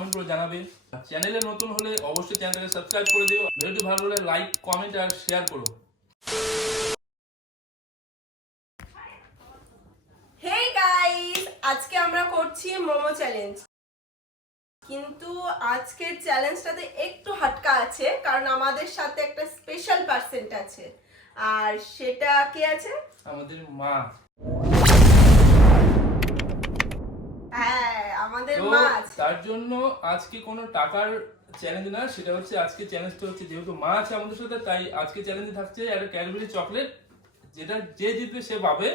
Comment করে জানাবে। চ্যানেলে নতুন হলে অবশ্যই চ্যানেলটাকে সাবস্ক্রাইব করে দিও। ভিডিওটি ভালো হলে লাইক, কমেন্ট আর শেয়ার করো। হেই গাইস, আজকে আমরা করছি মোমো চ্যালেঞ্জ। কিন্তু আজকের চ্যালেঞ্জটাতে একটু হাটকা আছে, কারণ আমাদের সাথে একটা স্পেশাল পার্সন আছে। আর সেটা কে আছে? আমাদের মা। হ্যাঁ, আমাদের তো মা আছে। তার জন্য আজকে কোনো টাকার চ্যালেঞ্জ না, সেটা হচ্ছে আজকে চ্যালেঞ্জটা হচ্ছে যেহেতু মা আছে আমাদের সাথে, তাই আজকে চ্যালেঞ্জে থাকছে একটা ক্যাডবেরি চকলেট, যেটা যে জিতবে সে পাবে,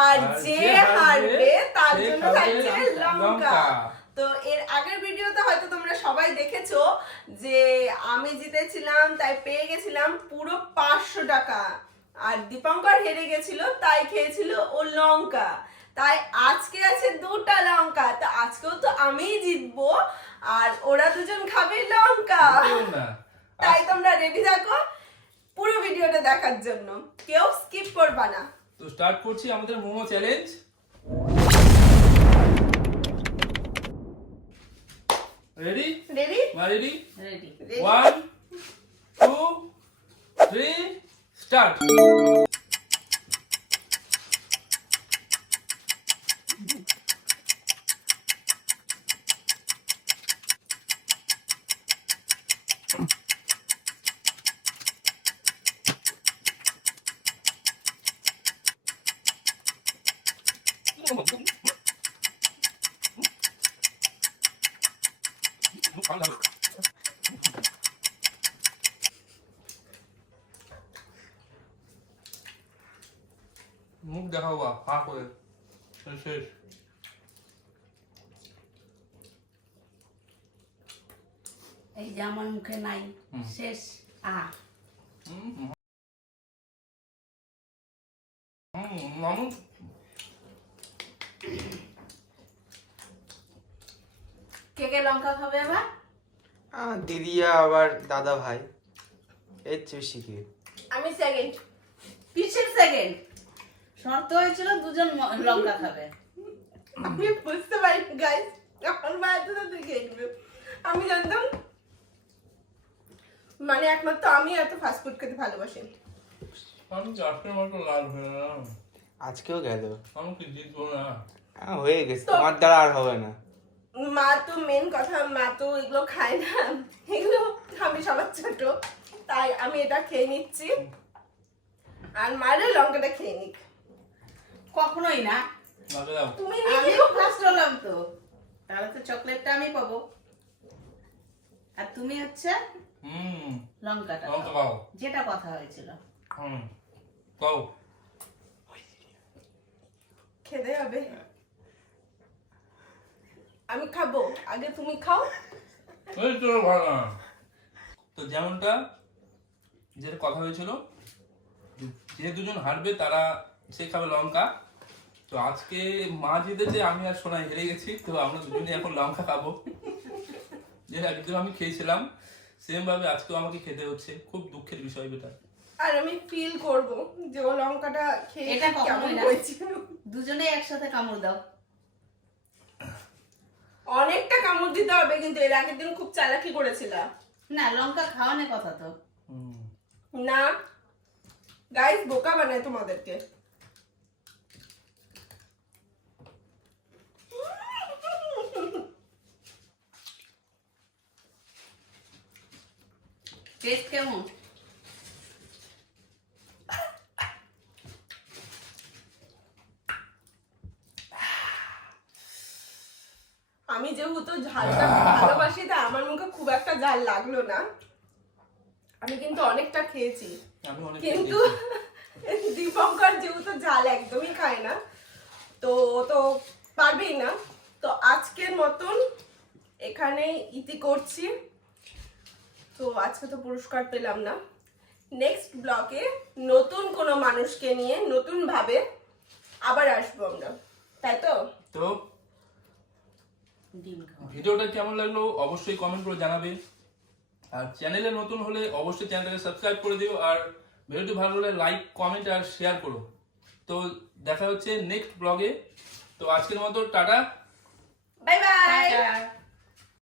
আর যে হারবে তার সে জন্য খাবে থাকছে লঙ্কা। লঙ্কা। তো এর আগের ভিডিওতে হয়তো তোমরা সবাই দেখেছো যে আমি জিতেছিলাম, তাই পেয়ে গেছিলাম পুরো 500 টাকা। আর দীপঙ্কর হেরে গেছিল, তাই খেয়েছিল ও লঙ্কা। তাই আজকে আছে 2টা লঙ্কা, তো আজকেও তো আমিই জিতবো, আর ওরা দুজন খাবে লঙ্কা। কেউ না। তাই তোমরা রেডি থাকো পুরো ভিডিওটা দেখার জন্য, কেউ স্কিপ করবা না। তো স্টার্ট করছি আমাদের মোমো চ্যালেঞ্জ। রেডি? রেডি? মা রেডি? রেডি। 1 2 3 স্টার্ট। মুখ দেখাও বা হা করে শেষ। এই যে আমার মুখে নাই, শেষ। মামু কে কে লঙ্কা খাবে এবার? দিদিয়া আবার দাদা ভাই এর চেয়ে শিখি। আমি সেকেন্ড। কিসের সেকেন্ড? শর্ত হয়েছিল দুজন লঙ্কা খাবে। আমি বুঝতে পারি গাইস, আমার মা এত দেখে নেবে। আমি জানতাম মানে একমাত্র আমি এত ফাস্ট ফুড খেতে ভালোবাসি। আমি চারটে মতো লাল হয়ে গেলাম। আজকেও গেল। আমি কি জিতবো না? হয়ে গেছে, তোমার দ্বারা আর হবে না। মা তো মেন কথা, মা তো এগুলো খায় না, এগুলো আমি সবার ছোট, তাই আমি এটা খেয়ে নিচ্ছি আর মায়ের লঙ্কাটা খেয়ে নিক। কখনোই না। মাকে দাও। তুমি আমি ফার্স্ট হলাম তো, তাহলে তো চকলেটটা আমি পাবো, আর তুমি হচ্ছে লঙ্কাটা লঙ্কা খাও। খাও। যেটা কথা হয়েছিল। খাও। খেতে হবে। আমি খাবো, আগে তুমি খাও। এই তো ভালো না। তো যেমনটা যেটা কথা হয়েছিল, যে দুজন হারবে তারা সে খাবে লঙ্কা। তো আজকে মা জিতেছে, আমি আর সোনাই হেরে গেছি, তো আমরা দুজনে এখন লঙ্কা খাবো। যেটা একদিন আমি খেয়েছিলাম সেম ভাবে আজকেও আমাকে খেতে হচ্ছে। খুব দুঃখের বিষয় এটা। আর আমি ফিল করব যে ও লঙ্কাটা খেয়ে এটা কেমন কখনোই না। হয়েছিল। দুজনে একসাথে কামড় দাও। অনেকটা কামড় দিতে হবে, কিন্তু এর আগের দিন খুব চালাকি করেছিলাম। না, লঙ্কা খাওয়ানোর কথা তো। না গাইস, বোকা বানায় তোমাদেরকে। টেস্ট কেমন? আমি যেহেতু ঝালটা ভালোবাসি, তাই আমার মুখে খুব একটা ঝাল লাগলো না। আমি কিন্তু অনেকটা খেয়েছি, আমি অনেক কিন্তু দীপঙ্কর যেহেতু ঝাল একদমই খায় না, তো ও তো পারবেই না। তো আজকের মতন এখানেই ইতি করছি। তো আজকে তো পুরস্কার পেলাম না, নেক্সট ব্লগে নতুন কোনো মানুষকে নিয়ে নতুন ভাবে আবার আসবো আমরা, তাই তো? তো ভিডিওটা কেমন লাগলো অবশ্যই কমেন্ট করে জানাবে। আর চ্যানেলে নতুন হলে অবশ্যই চ্যানেলটাকে সাবস্ক্রাইব করে দিও। আর ভিডিওটি ভালো হলে লাইক, কমেন্ট আর শেয়ার করো। তো দেখা হচ্ছে নেক্সট ব্লগে। তো আজকের মতো টাটা, বাই বাই।